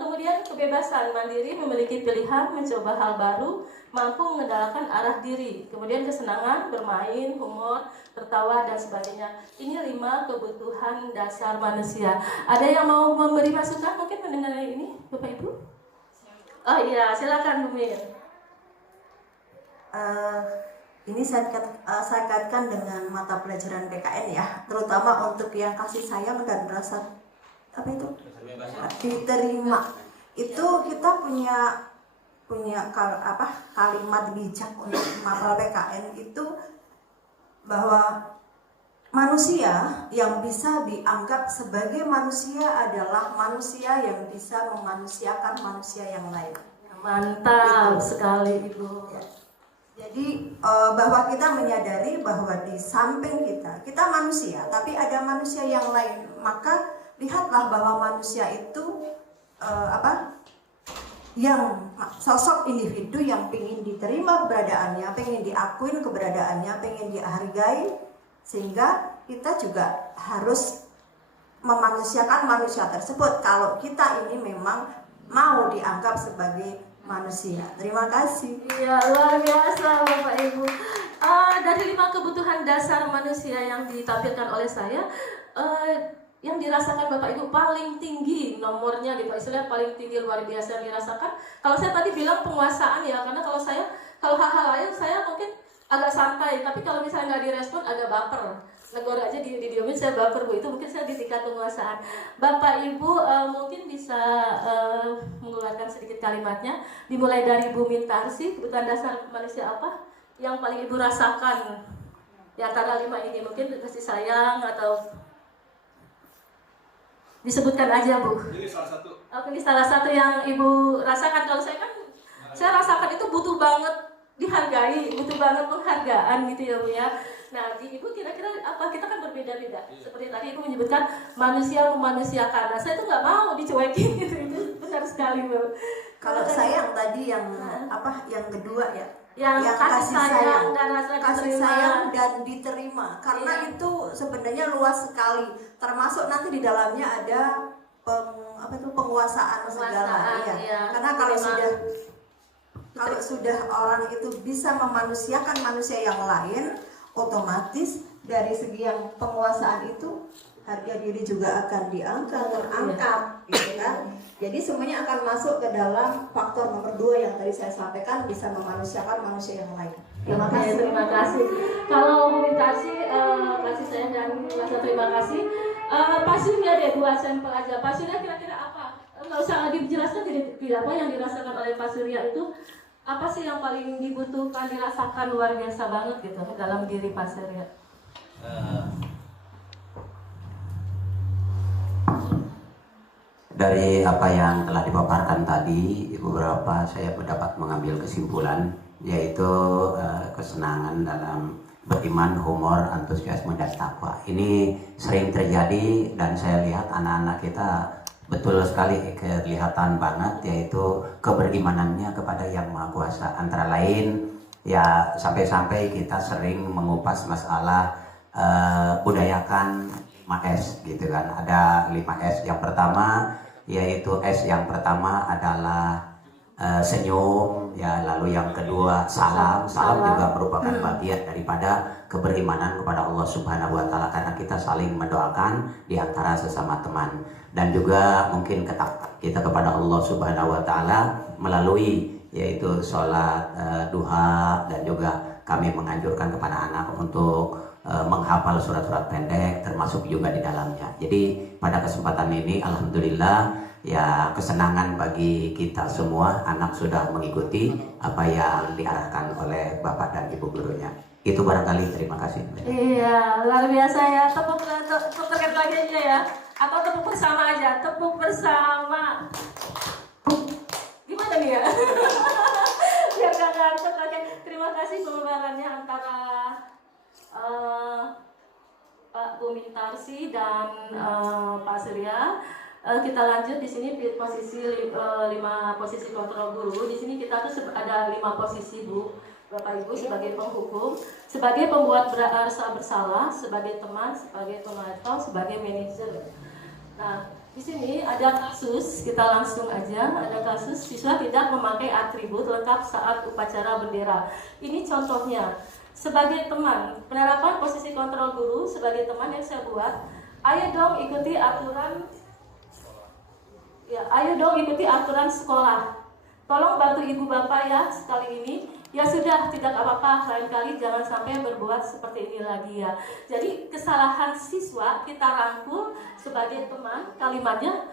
Kemudian kebebasan, mandiri, memiliki pilihan, mencoba hal baru, mampu mengendalikan arah diri. Kemudian kesenangan, bermain, humor, tertawa, dan sebagainya. Ini 5 kebutuhan dasar manusia. Ada yang mau memberi masukan mungkin mendengar ini, Bapak Ibu? Oh iya, silakan Bu Mir. Ini saya kaitkan dengan mata pelajaran PKN ya, terutama untuk yang kasih sayang dan rasa apa itu diterima. Itu kita punya kalimat bijak untuk mata PKN itu bahwa manusia yang bisa dianggap sebagai manusia adalah manusia yang bisa memanusiakan manusia yang lain. Mantap sekali Ibu. Ya. Jadi bahwa kita menyadari bahwa di samping kita manusia, tapi ada manusia yang lain. Maka lihatlah bahwa manusia itu yang sosok individu yang ingin diterima keberadaannya, pengen diakuin keberadaannya, pengen dihargai, sehingga kita juga harus memanusiakan manusia tersebut kalau kita ini memang mau dianggap sebagai manusia. Terima kasih. Iya, luar biasa Bapak Ibu. Dari 5 kebutuhan dasar manusia yang ditampilkan oleh saya, yang dirasakan Bapak Ibu paling tinggi nomornya gitu, istilahnya paling tinggi luar biasa yang dirasakan. Kalau saya tadi bilang penguasaan ya, karena kalau hal-hal lain saya mungkin agak santai, tapi kalau misalnya nggak direspon agak baper. Negor aja didiemin saya baper Bu, itu mungkin saya di tingkat penguasaan. Bapak Ibu mungkin bisa mengeluarkan sedikit kalimatnya, dimulai dari Bu Mintarsi, kebutuhan dasar manusia apa yang paling Ibu rasakan di antara 5 ini, mungkin kasih sayang atau disebutkan aja Bu. Ini salah satu. Ini salah satu yang Ibu rasakan. Kalau saya rasakan itu butuh banget dihargai, butuh banget penghargaan gitu ya Bu ya. Nah, di Ibu kira-kira apa? Kita kan berbeda-beda. Seperti tadi Ibu menyebutkan manusia memanusiakan. Nah, saya tuh nggak mau dicuekin gitu. Itu benar sekali Bu. Kalau saya yang tadi yang yang kedua ya, yang kasih sayang dan rasa kasih diterima. sayang dan diterima, karena itu sebenarnya luas sekali, termasuk nanti di dalamnya ada penguasaan segala ya. Karena kalau sudah orang itu bisa memanusiakan manusia yang lain, otomatis dari segi yang penguasaan itu harga diri juga akan terangkat gitu kan. Jadi semuanya akan masuk ke dalam faktor nomor 2 yang tadi saya sampaikan, bisa memanusiakan manusia yang lain. Terima kasih. Kalau komunikasi kasih sayang dan rasa terima kasih. Pak Surya deh 2 sampel aja. Pak Surya kira-kira apa? Nggak usah dijelaskan tidak apa yang dirasakan oleh Pak Surya itu apa sih yang paling dibutuhkan, dirasakan luar biasa banget gitu dalam diri Pak Surya. Dari apa yang telah dipaparkan tadi, beberapa saya dapat mengambil kesimpulan, yaitu kesenangan dalam beriman, humor, antusiasme, dan takwa. Ini sering terjadi dan saya lihat anak-anak kita betul sekali kelihatan banget, yaitu keberimanannya kepada Yang Maha Kuasa. Antara lain, ya sampai-sampai kita sering mengupas masalah budayakan 5S gitu kan. Ada 5S. Yang pertama yaitu S yang pertama adalah senyum, ya, lalu yang kedua salam juga merupakan bagian daripada keberimanan kepada Allah Subhanahu wa taala, karena kita saling mendoakan di antara sesama teman, dan juga mungkin ketakwaan kita kepada Allah Subhanahu wa taala melalui yaitu sholat duha, dan juga kami menganjurkan kepada anak untuk menghafal surat-surat pendek termasuk juga di dalamnya. Jadi pada kesempatan ini alhamdulillah ya kesenangan bagi kita semua, anak sudah mengikuti apa yang diarahkan oleh Bapak dan Ibu gurunya. Itu barangkali, terima kasih. Iya, luar biasa ya. Tepuk terkait lagi aja ya. Atau tepuk bersama aja, tepuk bersama. Gimana nih ya? Biar gak ngantuk. Oke, terima kasih pembahasannya antara Pak Bu Mintarsi dan Pak Surya. Kita lanjut di sini di posisi 5 posisi kontrol guru. Di sini kita tuh ada 5 posisi Bu, Bapak Ibu, sebagai penghukum, sebagai pembuat rasa bersalah, sebagai teman, sebagai pemantau, sebagai manajer. Nah, di sini ada kasus, kita langsung aja, ada kasus siswa tidak memakai atribut lengkap saat upacara bendera. Ini contohnya. Sebagai teman, penerapan posisi kontrol guru sebagai teman yang saya buat, ayo dong ikuti aturan. Ya, ayo dong ikuti aturan sekolah. Tolong bantu ibu bapak ya sekali ini. Ya sudah, tidak apa-apa. Lain kali jangan sampai berbuat seperti ini lagi ya. Jadi kesalahan siswa kita rangkul sebagai teman. Kalimatnya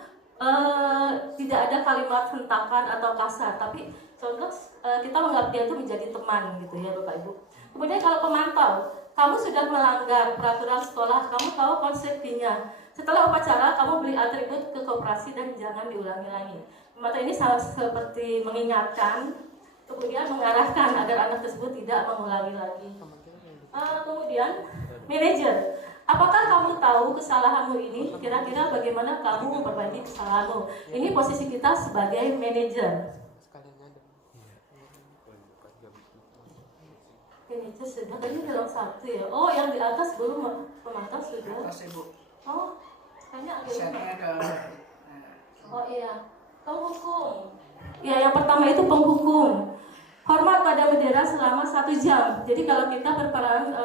tidak ada kalimat hentakan atau kasar, tapi contoh kita menganggap dia itu menjadi teman gitu ya Bapak Ibu. Kemudian kalau pemantau, kamu sudah melanggar peraturan sekolah, kamu tahu konsekuensinya. Setelah upacara, kamu beli atribut ke koperasi dan jangan diulangi lagi. Pemantau ini seperti mengingatkan, kemudian mengarahkan agar anak tersebut tidak mengulangi lagi. Kemudian, manajer, apakah kamu tahu kesalahanmu ini? Kira-kira bagaimana kamu memperbaiki kesalahanmu? Ini posisi kita sebagai manajer. Manajer sudah, tadi dalam 1 ya. Oh, yang di atas belum, pemantau sudah. Oh, kayaknya agak. Oh iya, penghukum. Ya, yang pertama itu penghukum. Hormat pada bendera selama 1 jam. Jadi kalau kita berperan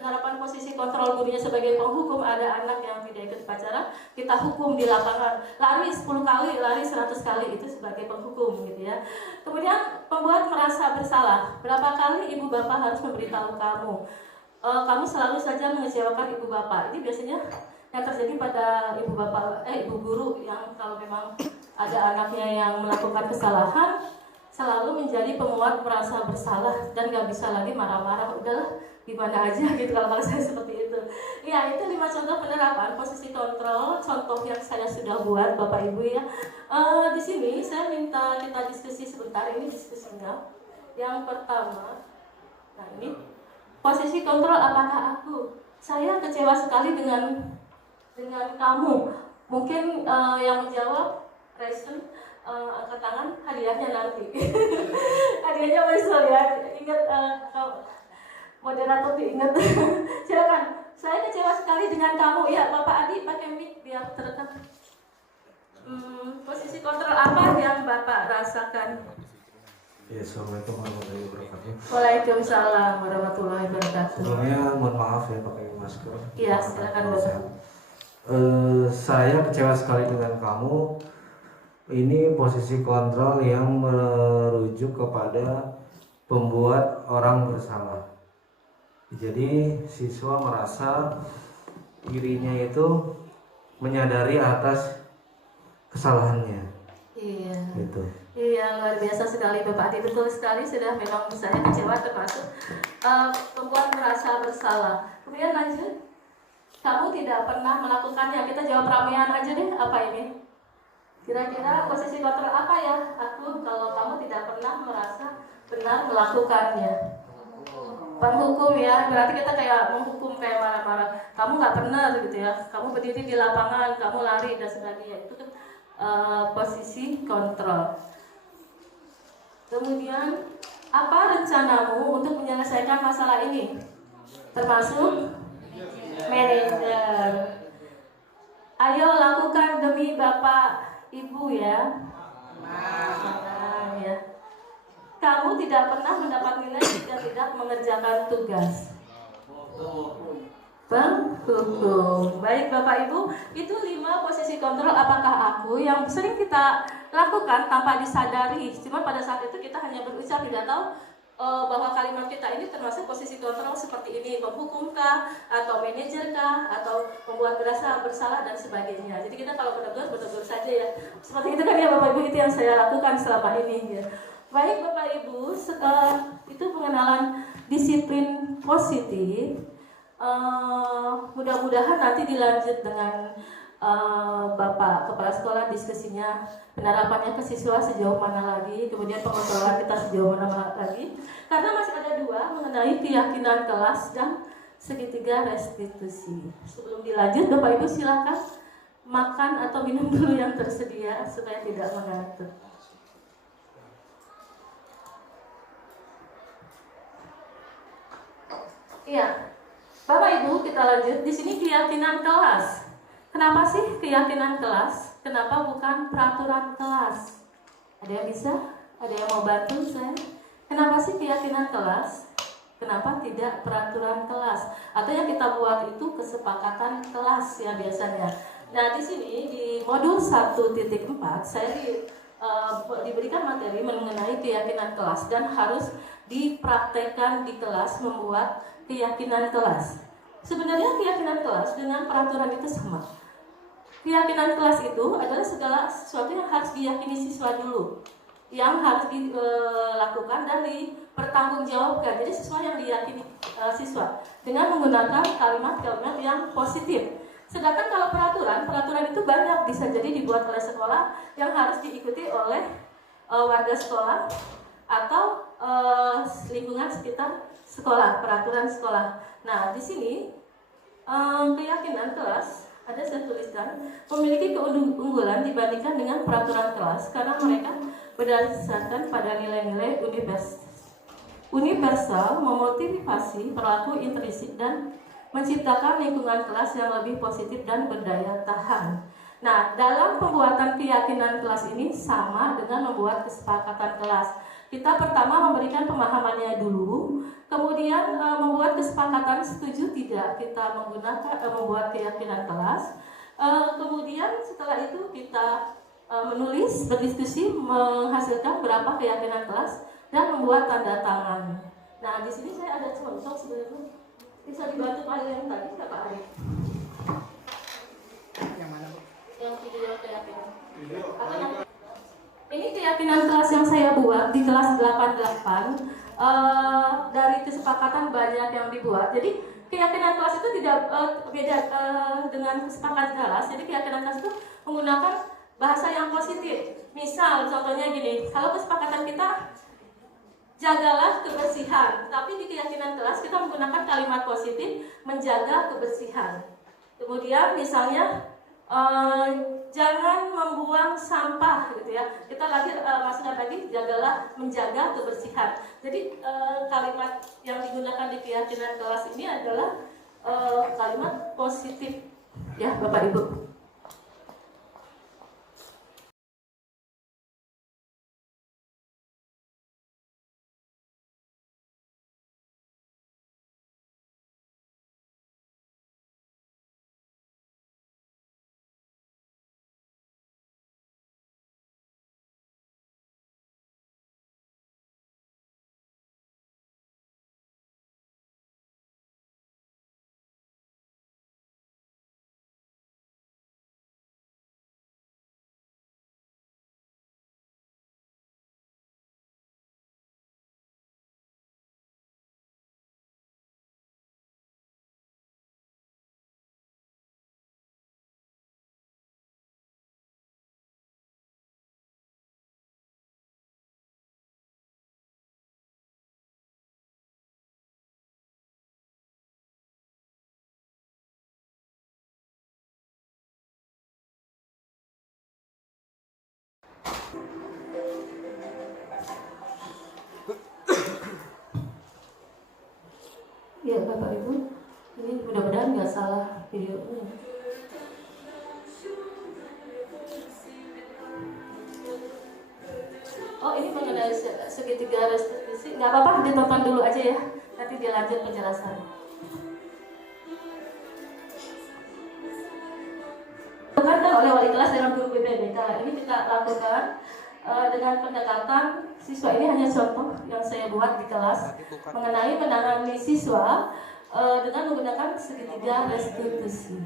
penerapan posisi kontrol gurunya sebagai penghukum. Ada anak yang tidak ikut upacara, kita hukum di lapangan, lari 10 kali, lari 100 kali, itu sebagai penghukum gitu ya. Kemudian pembuat merasa bersalah. Berapa kali ibu bapak harus memberitahu kamu, kamu selalu saja mengecewakan ibu bapak. Ini biasanya yang terjadi pada ibu bapak, ibu guru yang kalau memang ada anaknya yang melakukan kesalahan, selalu menjadi pemuat merasa bersalah dan gak bisa lagi marah-marah, udahlah gimana aja gitu kalau saya seperti itu. Ya, itu 5 contoh penerapan posisi kontrol, contoh yang saya sudah buat Bapak Ibu ya. Di sini saya minta kita diskusi sebentar, ini diskusinya. Yang pertama, nah ini posisi kontrol apakah aku? Saya kecewa sekali dengan kamu. Mungkin yang menjawab Raisen, angkat tangan, hadiahnya nanti. Hadiahnya besok ya. Ingat moderator diingat. Silakan. Saya kecewa sekali dengan kamu. Ya, Bapak Adi pakai mic biar terekam. Posisi kontrol apa yang Bapak rasakan? Ya, Assalamualaikum warahmatullahi wabarakatuh. Waalaikumsalam warahmatullahi wabarakatuh. Sebelumnya mohon maaf ya pakai masker. Iya, silakan Bapak. Saya kecewa sekali dengan kamu. Ini posisi kontrol yang merujuk kepada pembuat orang bersalah. Jadi siswa merasa dirinya itu menyadari atas kesalahannya. Iya. Gitu. Iya, luar biasa sekali Bapak Adi, betul sekali, sudah memang saya kecewa termasuk pembuat merasa bersalah. Kemudian lanjut, kamu tidak pernah melakukannya. Kita jawab ramean aja deh, apa ini? Kira-kira posisi kontrol apa ya aku kalau kamu tidak pernah merasa benar melakukannya? Penghukum ya, berarti kita kayak menghukum kayak marah-marah. Kamu nggak benar gitu ya, kamu berdiri di lapangan, kamu lari dan sebagainya. Itu kan posisi kontrol. Kemudian apa rencanamu untuk menyelesaikan masalah ini? Termasuk manajer. Ayo lakukan demi Bapak Ibu ya. Nah, ya. Kamu tidak pernah mendapat nilai jika tidak mengerjakan tugas. Penghukum. Baik Bapak Ibu, itu 5 posisi kontrol apakah aku yang sering kita lakukan tanpa disadari. Cuma pada saat itu kita hanya berucap, tidak tahu bahwa kalimat kita ini termasuk posisi kontrol seperti ini, menghukumkah, atau manajerkah, atau membuat merasa bersalah dan sebagainya. Jadi kita kalau menegur saja ya. Seperti itu kan ya Bapak Ibu, itu yang saya lakukan selama ini ya. Baik Bapak Ibu, itu pengenalan disiplin positif. Mudah-mudahan nanti dilanjut dengan Bapak Kepala Sekolah diskusinya, penerapannya ke siswa sejauh mana lagi, kemudian pengontrolan kita sejauh mana lagi. Karena masih ada 2 mengenai keyakinan kelas dan segitiga restitusi. Sebelum dilanjut, Bapak Ibu silakan makan atau minum dulu yang tersedia supaya tidak mengantuk. Iya, Bapak Ibu kita lanjut. Di sini keyakinan kelas. Kenapa sih keyakinan kelas? Kenapa bukan peraturan kelas? Ada yang bisa? Ada yang mau bantu saya? Kenapa sih keyakinan kelas? Kenapa tidak peraturan kelas? Atau yang kita buat itu kesepakatan kelas ya biasanya. Nah di sini di modul 1.4 saya diberikan materi mengenai keyakinan kelas dan harus dipraktekkan di kelas membuat keyakinan kelas. Sebenarnya keyakinan kelas dengan peraturan itu sama. Keyakinan kelas itu adalah segala sesuatu yang harus diyakini siswa dulu, yang harus dilakukan dan dipertanggungjawabkan. Jadi sesuatu yang diyakini siswa dengan menggunakan kalimat-kalimat yang positif. Sedangkan kalau peraturan itu banyak, bisa jadi dibuat oleh sekolah yang harus diikuti oleh warga sekolah atau lingkungan sekitar sekolah, peraturan sekolah. Nah, di sini keyakinan kelas ada saya tuliskan memiliki keunggulan dibandingkan dengan peraturan kelas karena mereka berdasarkan pada nilai-nilai universal, memotivasi perilaku intrinsik dan menciptakan lingkungan kelas yang lebih positif dan berdaya tahan. Nah, dalam pembuatan keyakinan kelas ini sama dengan membuat kesepakatan kelas. Kita pertama memberikan pemahamannya dulu, kemudian membuat kesepakatan setuju tidak kita menggunakan membuat keyakinan kelas. Kemudian setelah itu kita menulis, berdiskusi, menghasilkan berapa keyakinan kelas dan membuat tanda tangan. Nah, di sini saya ada contoh sebenarnya. Bisa dibantu Pak yang tadi, nggak Pak Arif? Yang mana, Bu? Yang video keyakinan. Ini keyakinan kelas yang saya buat di kelas 88. Dari kesepakatan banyak yang dibuat. Jadi keyakinan kelas itu tidak beda dengan kesepakatan kelas. Jadi keyakinan kelas itu menggunakan bahasa yang positif. Misal contohnya gini, kalau kesepakatan kita jagalah kebersihan, tapi di keyakinan kelas kita menggunakan kalimat positif, menjaga kebersihan. Kemudian misalnya jangan membuang sampah gitu ya. Kita lagi masukkan lagi jagalah, menjaga kebersihan. Jadi kalimat yang digunakan di keyakinan kelas ini adalah kalimat positif ya Bapak Ibu. Ya Bapak Ibu, ini mudah-mudahan nggak salah videonya. Oh ini mengenai segitiga restitusi, nggak apa-apa ditonton dulu aja ya, nanti dilanjut penjelasan. Dilakukan oleh wali kelas dalam guru BPBK, ini kita lakukan dengan pendekatan siswa. Ini hanya contoh yang saya buat di kelas mengenai menangani siswa dengan menggunakan segitiga restitusi.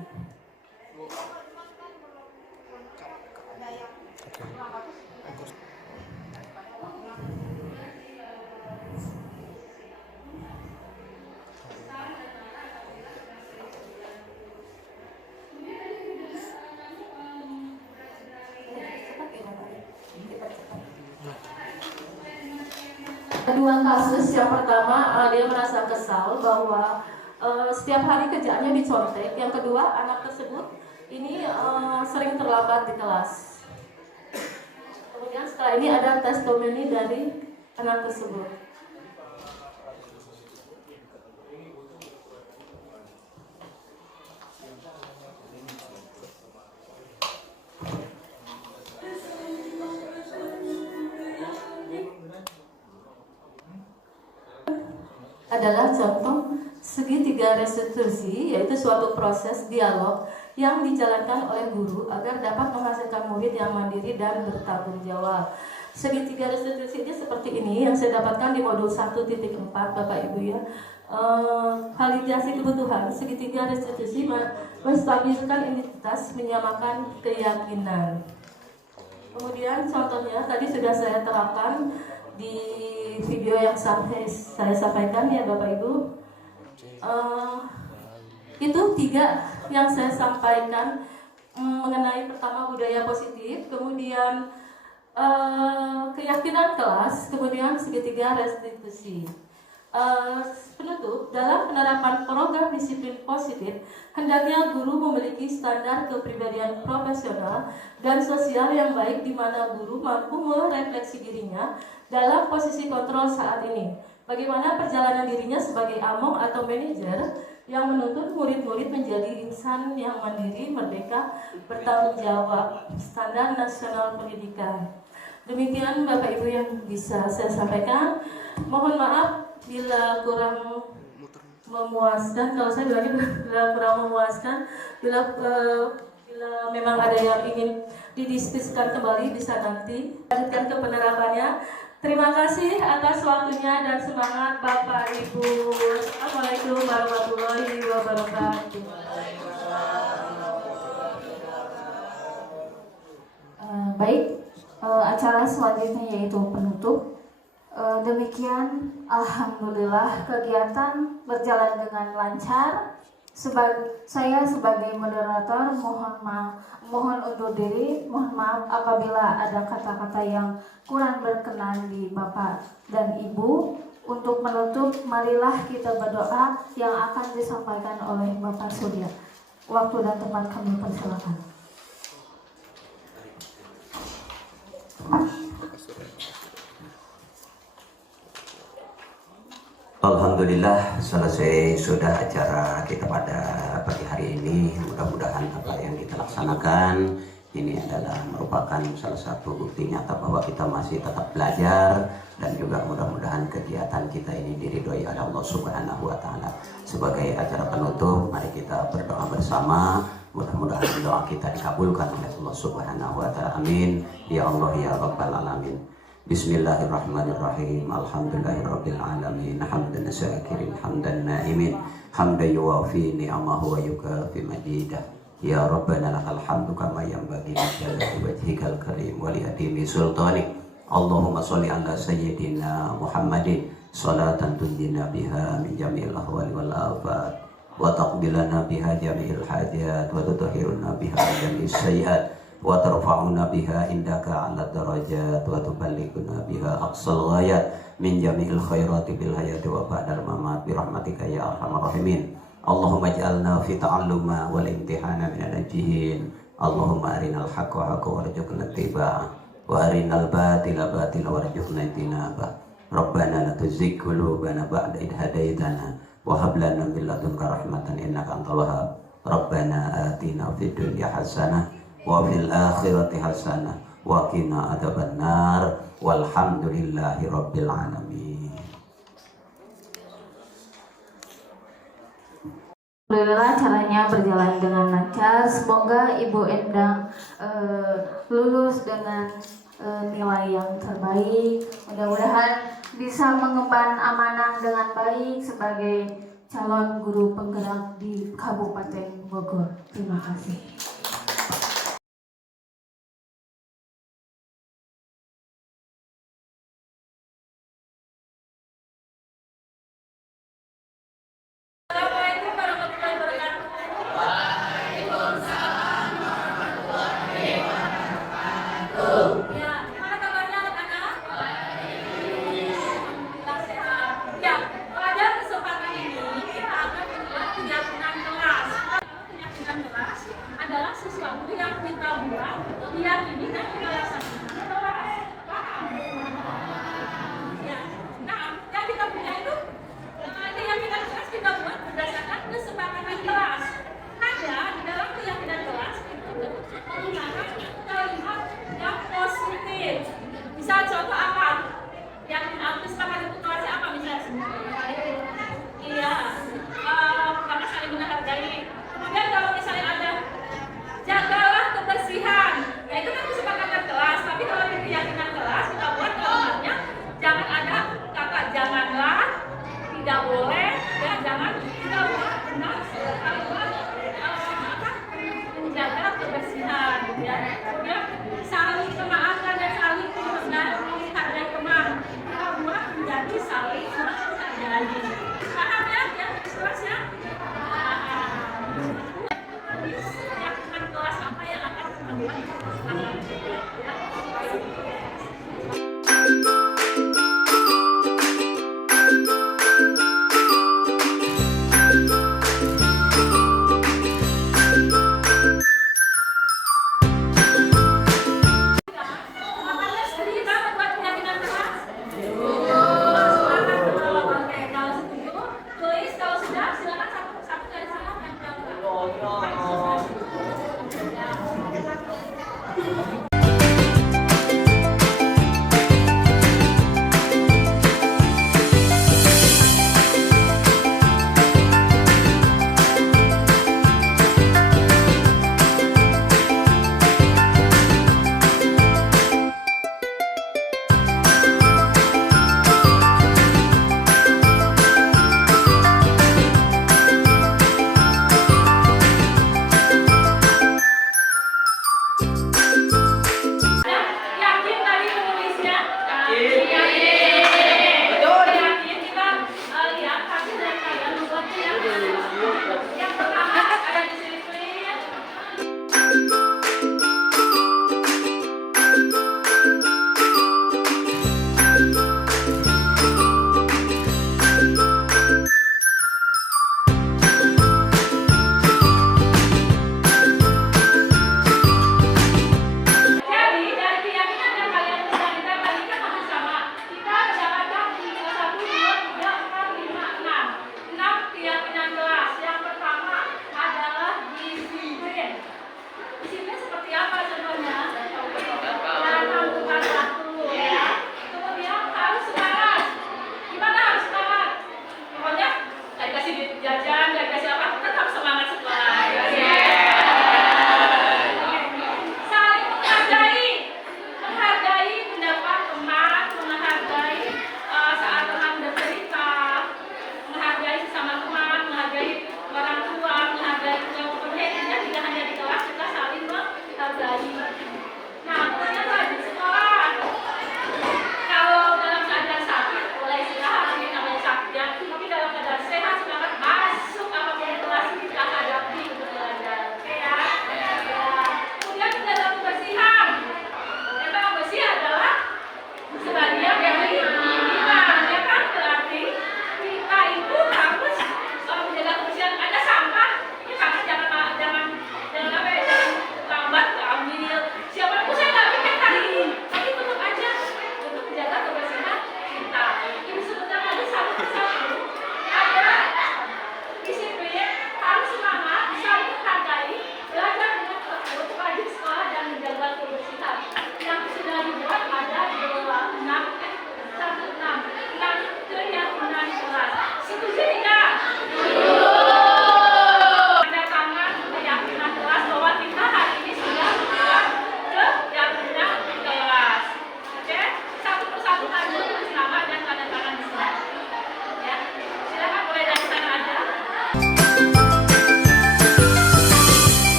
Dua kasus, yang pertama dia merasa kesal bahwa setiap hari kerjaannya dicontek. Yang kedua, anak tersebut ini sering terlambat di kelas. Kemudian setelah ini ada testimoni dari anak tersebut. Adalah contoh segitiga restitusi, yaitu suatu proses dialog yang dijalankan oleh guru agar dapat menghasilkan murid yang mandiri dan bertanggung jawab. Segitiga restitusi ini seperti ini yang saya dapatkan di modul 1.4 Bapak Ibu ya. Validasi kebutuhan segitiga restitusi menstabilkan identitas, menyamakan keyakinan. Kemudian contohnya tadi sudah saya terapkan di video yang saya sampaikan ya Bapak Ibu. Itu 3 yang saya sampaikan mengenai pertama budaya positif, kemudian keyakinan kelas, kemudian segitiga restitusi. Penutup, dalam penerapan program disiplin positif, hendaknya guru memiliki standar kepribadian profesional dan sosial yang baik, di mana guru mampu merefleksi dirinya dalam posisi kontrol saat ini. Bagaimana perjalanan dirinya sebagai among atau manajer yang menuntut murid-murid menjadi insan yang mandiri, merdeka, bertanggung jawab, standar nasional pendidikan. Demikian Bapak Ibu yang bisa saya sampaikan. Mohon maaf bila kurang memuaskan. Kalau saya bilangnya bila kurang memuaskan, bila memang ada yang ingin didiskusikan kembali bisa nanti lanjutkan ke penerapannya. Terima kasih atas waktunya dan semangat Bapak Ibu. Assalamualaikum warahmatullahi wabarakatuh. Baik, acara selanjutnya yaitu penutup. Demikian, alhamdulillah kegiatan berjalan dengan lancar. Saya sebagai moderator mohon undur diri. Mohon maaf apabila ada kata-kata yang kurang berkenan di Bapak dan Ibu. Untuk menutup, marilah kita berdoa yang akan disampaikan oleh Bapak Surya. Waktu dan tempat kami persilakan. Alhamdulillah selesai sudah acara kita pada pagi hari ini. Mudah-mudahan apa yang kita laksanakan ini adalah merupakan salah satu bukti nyata bahwa kita masih tetap belajar, dan juga mudah-mudahan kegiatan kita ini diridhoi oleh Allah Subhanahu wa taala. Sebagai acara penutup, mari kita berdoa bersama. Mudah-mudahan doa kita dikabulkan oleh Allah Subhanahu wa taala. Amin. Ya Allah ya Rabbal alamin. Bismillahirrahmanirrahim. Alhamdulillahirabbil alamin. Hamdan syakirin hamdan naimin. Hamdan yuwafi ni'amahu wa yukafi majidah. Ya Rabbana lakal hamdu kama yanbaghi li jalali wajhikal karim wa li adimi sultanik. Allahumma sholli ala sayyidina Muhammadin salatan tunjina biha min jami'il ahwali wal afat wa taqbilana biha jami'il hajat wa tutahhiruna biha min jami'is sayyi'at wa tarfa'una biha indaka 'ala darajat wa tuballighuna biha aqsal ghayat min jami'il khairati bil hayati wa ba'dal mamat bi rahmatika ya arhamar rahimin. Allahumma ij'alna fi ta'alluma wal imtihana minal najihin. Allahumma arinal haqqa haqqa warzuqna ittiba'ah wa arinal batila batila warzuqna ijtinabah. Rabbana la tuzigh qulubana ba'da idh hadaitana wa hab lana min ladunka rahmatan innaka antal wahhab. Rabbana atina fid dunya hasanah wa fil akhirati hasanah wa qina adzabannar. Walhamdulillahi rabbil alamin. Alhamdulillah caranya berjalan dengan lancar. Semoga Ibu Endang lulus dengan nilai yang terbaik. Mudah-mudahan bisa mengemban amanah dengan baik sebagai calon guru penggerak di Kabupaten Bogor. Terima kasih. Jagalah kebersihan, ya itu kan kesepakatan kelas.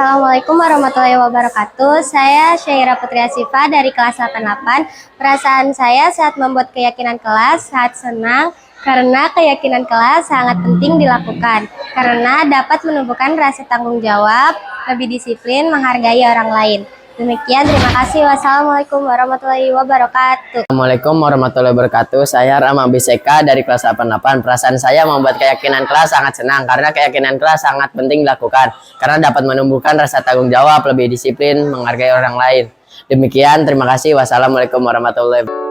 Assalamualaikum warahmatullahi wabarakatuh. Saya Syaira Putri Asifa dari kelas 88. Perasaan saya saat membuat keyakinan kelas saat senang karena keyakinan kelas sangat penting dilakukan karena dapat menumbuhkan rasa tanggung jawab, lebih disiplin, menghargai orang lain. Demikian, terima kasih. Wassalamualaikum warahmatullahi wabarakatuh. Assalamualaikum warahmatullahi wabarakatuh. Saya Rama Biseka dari kelas 88. Perasaan saya membuat keyakinan kelas sangat senang karena keyakinan kelas sangat penting dilakukan karena dapat menumbuhkan rasa tanggung jawab, lebih disiplin, menghargai orang lain. Demikian, terima kasih. Wassalamualaikum warahmatullahi wabarakatuh.